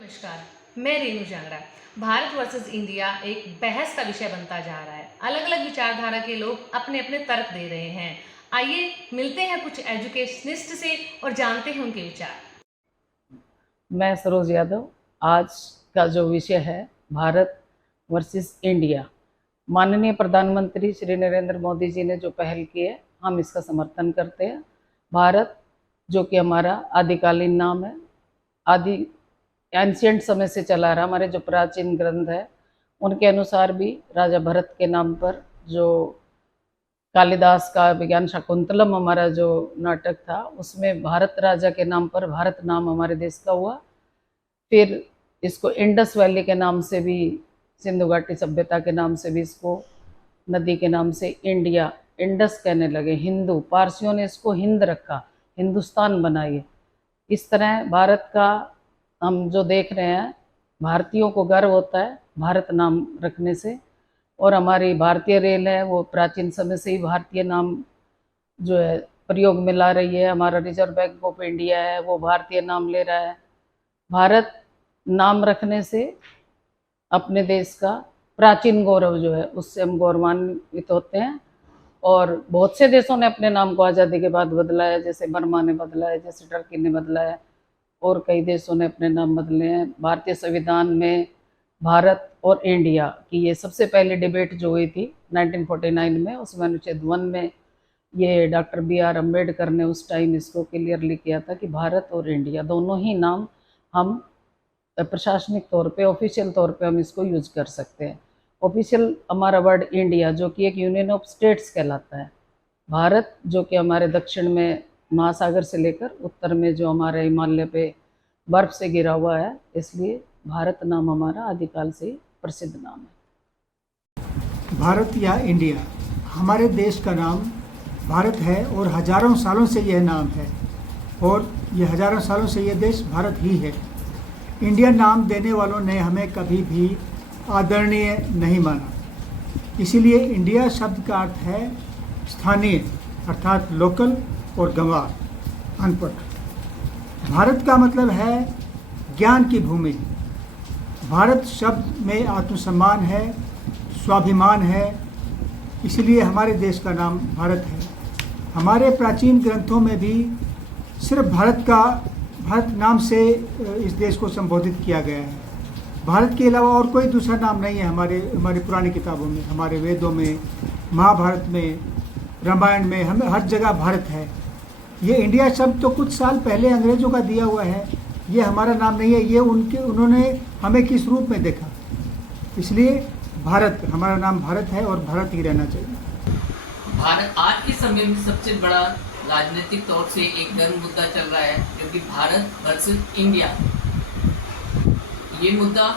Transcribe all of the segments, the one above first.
नमस्कार, मैं Renu Jangra. Bharat versus India एक बहस का विषय बनता जा रहा है। अलग अलग विचारधारा के लोग अपने अपने तर्क दे रहे हैं। आइए मिलते हैं कुछ एजुकेशनिस्ट से और जानते हैं उनके विचार। मैं सरोज यादव। आज का जो विषय है भारत वर्सेस इंडिया, माननीय प्रधानमंत्री श्री नरेंद्र मोदी जी ने जो पहल की है, हम इसका समर्थन करते हैं। भारत जो कि हमारा आदिकालीन नाम है, आदि एंशियंट समय से चला रहा, हमारे जो प्राचीन ग्रंथ है उनके अनुसार भी राजा भरत के नाम पर, जो कालिदास का विज्ञान शाकुंतलम हमारा जो नाटक था, उसमें भारत राजा के नाम पर भारत नाम हमारे देश का हुआ। फिर इसको इंडस वैली के नाम से भी, सिंधु घाटी सभ्यता के नाम से भी, इसको नदी के नाम से इंडिया, इंडस कहने लगे। हिंदू, पारसियों ने इसको हिंद रखा, हिंदुस्तान बनाइए। इस तरह भारत का हम जो देख रहे हैं, भारतीयों को गर्व होता है भारत नाम रखने से। और हमारी भारतीय रेल है, वो प्राचीन समय से ही भारतीय नाम जो है प्रयोग में ला रही है। हमारा रिजर्व बैंक ऑफ इंडिया है, वो भारतीय नाम ले रहा है। भारत नाम रखने से अपने देश का प्राचीन गौरव जो है उससे हम गौरवान्वित होते हैं। और बहुत से देशों ने अपने नाम को आज़ादी के बाद बदला है, जैसे बर्मा ने बदला है, जैसे टर्की ने बदला है, और कई देशों ने अपने नाम बदले हैं। भारतीय संविधान में भारत और इंडिया की ये सबसे पहली डिबेट जो हुई थी 1949 में, उसमें अनुच्छेद 1 में ये डॉक्टर BR अम्बेडकर ने उस टाइम इसको क्लियरली किया था कि भारत और इंडिया दोनों ही नाम हम प्रशासनिक तौर पे, ऑफिशियल तौर पे हम इसको यूज कर सकते हैं। ऑफिशियल हमारा वर्ड इंडिया, जो कि एक यूनियन ऑफ स्टेट्स कहलाता है। भारत जो कि हमारे दक्षिण में महासागर से लेकर उत्तर में जो हमारे हिमालय पे बर्फ से घिरा हुआ है, इसलिए भारत नाम हमारा आदिकाल से प्रसिद्ध नाम है। भारत या इंडिया, हमारे देश का नाम भारत है और हजारों सालों से यह नाम है, और ये हजारों सालों से यह देश भारत ही है। इंडिया नाम देने वालों ने हमें कभी भी आदरणीय नहीं माना, इसीलिए इंडिया शब्द का अर्थ है स्थानीय, अर्थात लोकल, और गंवार, अनपढ़। भारत का मतलब है ज्ञान की भूमि। भारत शब्द में आत्मसम्मान है, स्वाभिमान है, इसलिए हमारे देश का नाम भारत है। हमारे प्राचीन ग्रंथों में भी सिर्फ भारत नाम से इस देश को संबोधित किया गया है। भारत के अलावा और कोई दूसरा नाम नहीं है हमारी पुरानी किताबों में, हमारे वेदों में, महाभारत में, रामायण में, हमें हर जगह भारत है। ये इंडिया शब्द तो कुछ साल पहले अंग्रेज़ों का दिया हुआ है, ये हमारा नाम नहीं है। ये उन्होंने हमें किस रूप में देखा, इसलिए भारत, हमारा नाम भारत है और भारत ही रहना चाहिए। भारत आज के समय में सबसे बड़ा राजनीतिक तौर से एक गर्म मुद्दा चल रहा है, जो कि भारत वर्सेस इंडिया। ये मुद्दा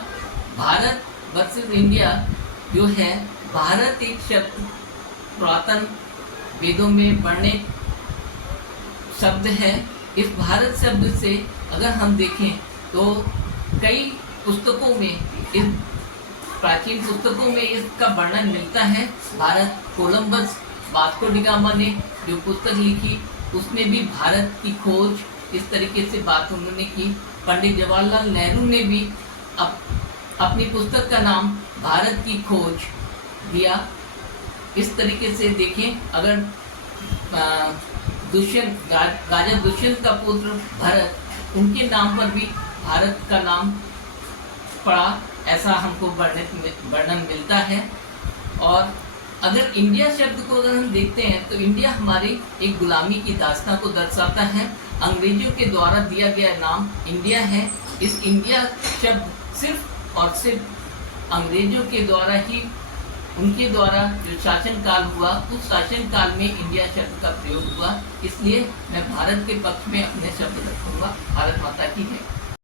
भारत वर्सेस इंडिया जो है, भारत एक शब्द पुरातन वेदों में वर्णित शब्द है। इस भारत शब्द से अगर हम देखें तो कई पुस्तकों में, इस प्राचीन पुस्तकों में इसका वर्णन मिलता है। Bharat, Columbus, Vasco D gamma ने जो पुस्तक लिखी, उसमें भी भारत की खोज इस तरीके से बात उन्होंने की। पंडित जवाहरलाल नेहरू ने भी अपनी पुस्तक का नाम भारत की खोज दिया। इस तरीके से देखें, अगर राजा दुष्यंत का पुत्र भरत, उनके नाम पर भी भारत का नाम पड़ा, ऐसा हमको वर्णन मिलता है। और अगर इंडिया शब्द को अगर हम देखते हैं तो इंडिया हमारी एक गुलामी की दास्तां को दर्शाता है। अंग्रेजों के द्वारा दिया गया नाम इंडिया है। इस इंडिया शब्द सिर्फ और सिर्फ अंग्रेजों के द्वारा ही, उनके द्वारा जो शासन काल हुआ, उस शासन काल में इंडिया शब्द का प्रयोग हुआ। इसलिए मैं भारत के पक्ष में अपने शब्द रखूंगा। भारत माता की जय।